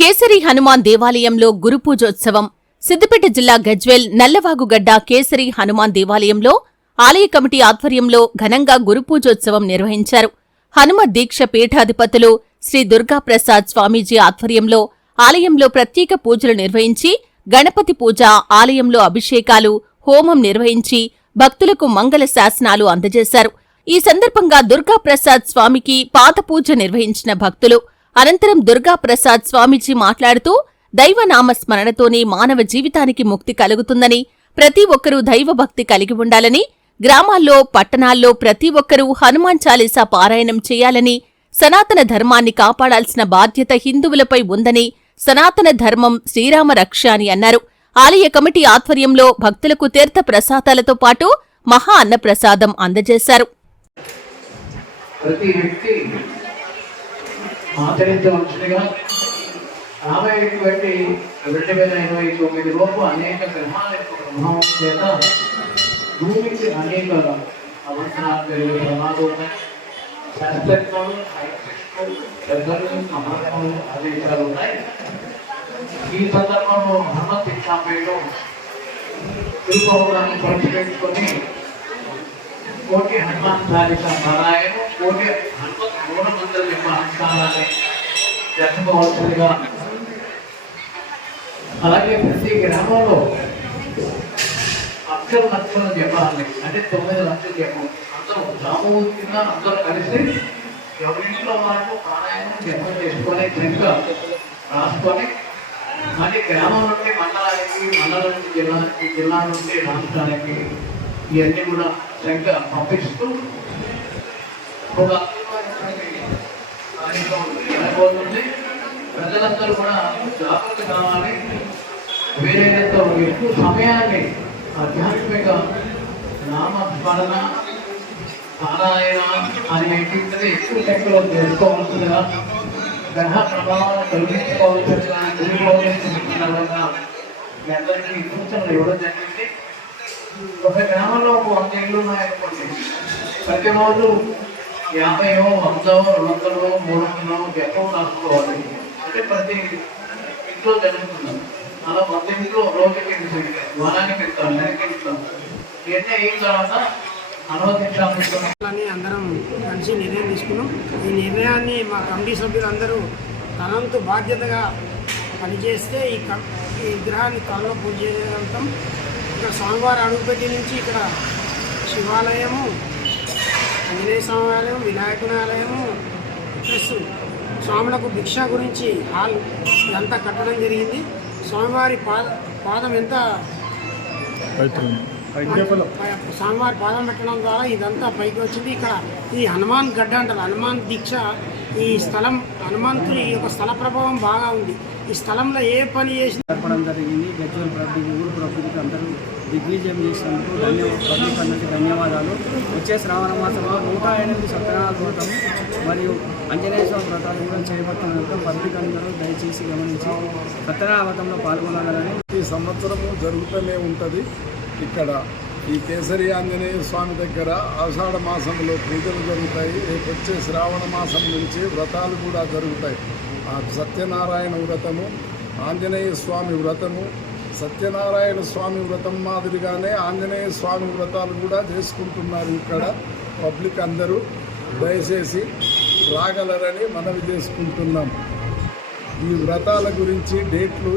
కేసరి హనుమాన్ దేవాలయంలో గురుపూజోత్సవం సిద్దిపేట జిల్లా గజ్వేల్ నల్లవాగుగడ్డ కేసరి హనుమాన్ దేవాలయంలో ఆలయ కమిటీ ఆధ్వర్యంలో ఘనంగా గురుపూజోత్సవం నిర్వహించారు. హనుమ దీక్ష పీఠాధిపతులు శ్రీ దుర్గాప్రసాద్ స్వామీజీ ఆధ్వర్యంలో ఆలయంలో ప్రత్యేక పూజలు నిర్వహించి గణపతి పూజ ఆలయంలో అభిషేకాలు హోమం నిర్వహించి భక్తులకు మంగళ శాసనాలు అందజేశారు. ఈ సందర్భంగా దుర్గాప్రసాద్ స్వామికి పాదపూజ నిర్వహించిన భక్తులు అనంతరం దుర్గాప్రసాద్ స్వామీజీ మాట్లాడుతూ దైవనామస్మరణతోనే మానవ జీవితానికి ముక్తి కలుగుతుందని ప్రతి ఒక్కరూ దైవభక్తి కలిగి ఉండాలని గ్రామాల్లో పట్టణాల్లో ప్రతి ఒక్కరూ హనుమాన్ చాలీసా పారాయణం చేయాలని సనాతన ధర్మాన్ని కాపాడాల్సిన బాధ్యత హిందువులపై ఉందని సనాతన ధర్మం శ్రీరామ రక్ష అని అన్నారు. ఆలయ కమిటీ ఆధ్వర్యంలో భక్తులకు తీర్థ ప్రసాదాలతో పాటు మహా అన్నప్రసాదం అందజేశారు. ప్రతి వ్యక్తి ఆచరించవలసిందిగా రాబోయేటువంటి రెండు వేల ఇరవై తొమ్మిది లోపు అనేక గ్రహాల యొక్క ప్రభావం చేత భూమికి అనేక అవసరాలు పెరిగే ప్రమాదం ఉన్నాయి శాస్త్రజ్ఞులు సైంటిస్టులు పెద్దలు మహాత్ములు ఆదేశాలు ఉన్నాయి. ఈ సందర్భంలో హనుమత్ దీక్షాంపేలో తిరుపతి పరిశీలించుకొని కోటి హనుమాన్ చాలీస పారాయణ కోటి హనుమత్ జరుపుకోవాల్సిందిగా అలాగే ప్రతి గ్రామంలో అక్షర లక్షల జపాలని అంటే తొమ్మిది లక్షల జపం. అందరూ కింద అందరూ కలిసి ఎవరింట్లో వాళ్ళు ప్రాణాయామం జపం చేసుకొని ఇంకా రాసుకొని మళ్ళీ గ్రామం నుండి మండలానికి మండలం నుండి జిల్లాకి జిల్లా నుండి రాష్ట్రానికి ఇవన్నీ కూడా శంక పంపిస్తూ ఒక అద్భుతమైనటువంటి కార్యక్రమం పోతుంది. ప్రజలందరూ కూడా జాగ్రత్త కావాలి. వీలైనంత ఎక్కువ సమయాన్ని ఆధ్యాత్మిక నామస్మరణ పారాయణ అనేటువంటిది ఎక్కువ శక్తిలో తెలుసుకోవాల్సిందిగా గ్రహ ప్రభావాన్ని తొలగించుకోవాల్సిందిగా గురిపోవాల్సిందిగా మీ అందరికీ సూచనలు ఇవ్వడం జరిగింది. ఒక గ్రామంలో ఒక వంద ఇళ్ళు ఉన్నాయనుకోండి. ప్రతిరోజు యాభైయో వందో రెండు వందలు మూడు వందలు జపం రాసుకోవాలి. అంటే ప్రతి ఇంట్లో జరుగుతుంది. అలా వంద ఇంట్లో రోజుకి ఎన్ని వారానికి ఇస్తాం నెలకి ఇస్తాం ఇవన్నీ అయిన తర్వాత అనుమతించాల్సి అని అందరం కలిసి నిర్ణయం తీసుకున్నాం. ఈ నిర్ణయాన్ని మా కమిటీ సభ్యులందరూ తనంతు బాధ్యతగా పనిచేస్తే ఈ ఈ విగ్రహాన్ని త్వరలో పూజ చేయగలుగుతాం ఇక్కడ స్వామివారి అడుగుపెట్టి నుంచి ఇక్కడ శివాలయము ఆంజనేయ స్వామి ఆలయం వినాయకుని ఆలయము ప్లస్ స్వాములకు భిక్ష గురించి హాల్ ఇదంతా కట్టడం జరిగింది. స్వామివారి పాద పాదం ఎంత? స్వామివారి పాదం పెట్టడం ద్వారా ఇదంతా పైకి వచ్చింది. ఇక్కడ ఈ హనుమాన్ గడ్డ అంటారు. హనుమాన్ దీక్ష. ఈ స్థలం హనుమంతుని యొక్క స్థల ప్రభావం బాగా ఉంది. ఈ స్థలంలో ఏ పని చేసినా జరపడం జరిగింది. గజ్వల్ ప్రభుత్వ ఊరు ప్రభుత్వకి అందరూ దిగ్విజయం చేసినందుకు ధన్యవాదాలు పబ్లిక్ ధన్యవాదాలు. వచ్చే శ్రావణ మాసంలో నూట ఎనిమిది సత్యనారాయణ వ్రతం మరియు ఆంజనేయ స్వామి వ్రతాలు కూడా చేయబడుతున్నందుకు యొక్క అందరూ దయచేసి గమనించి సత్యనారాయణ వ్రతంలో పాల్గొనాలని. ప్రతి సంవత్సరము జరుగుతూనే ఉంటుంది. ఇక్కడ ఈ కేసరి ఆంజనేయ స్వామి దగ్గర ఆషాఢ మాసంలో పూజలు జరుగుతాయి. రేపు వచ్చే శ్రావణ మాసం నుంచి వ్రతాలు కూడా జరుగుతాయి. ఆ సత్యనారాయణ వ్రతము ఆంజనేయ స్వామి వ్రతము సత్యనారాయణ స్వామి వ్రతం మాదిరిగానే ఆంజనేయ స్వామి వ్రతాలు కూడా చేసుకుంటున్నారు ఇక్కడ పబ్లిక్ అందరూ. దయచేసి రాగలరని మనవి చేసుకుంటున్నాం. ఈ వ్రతాల గురించి డేట్లు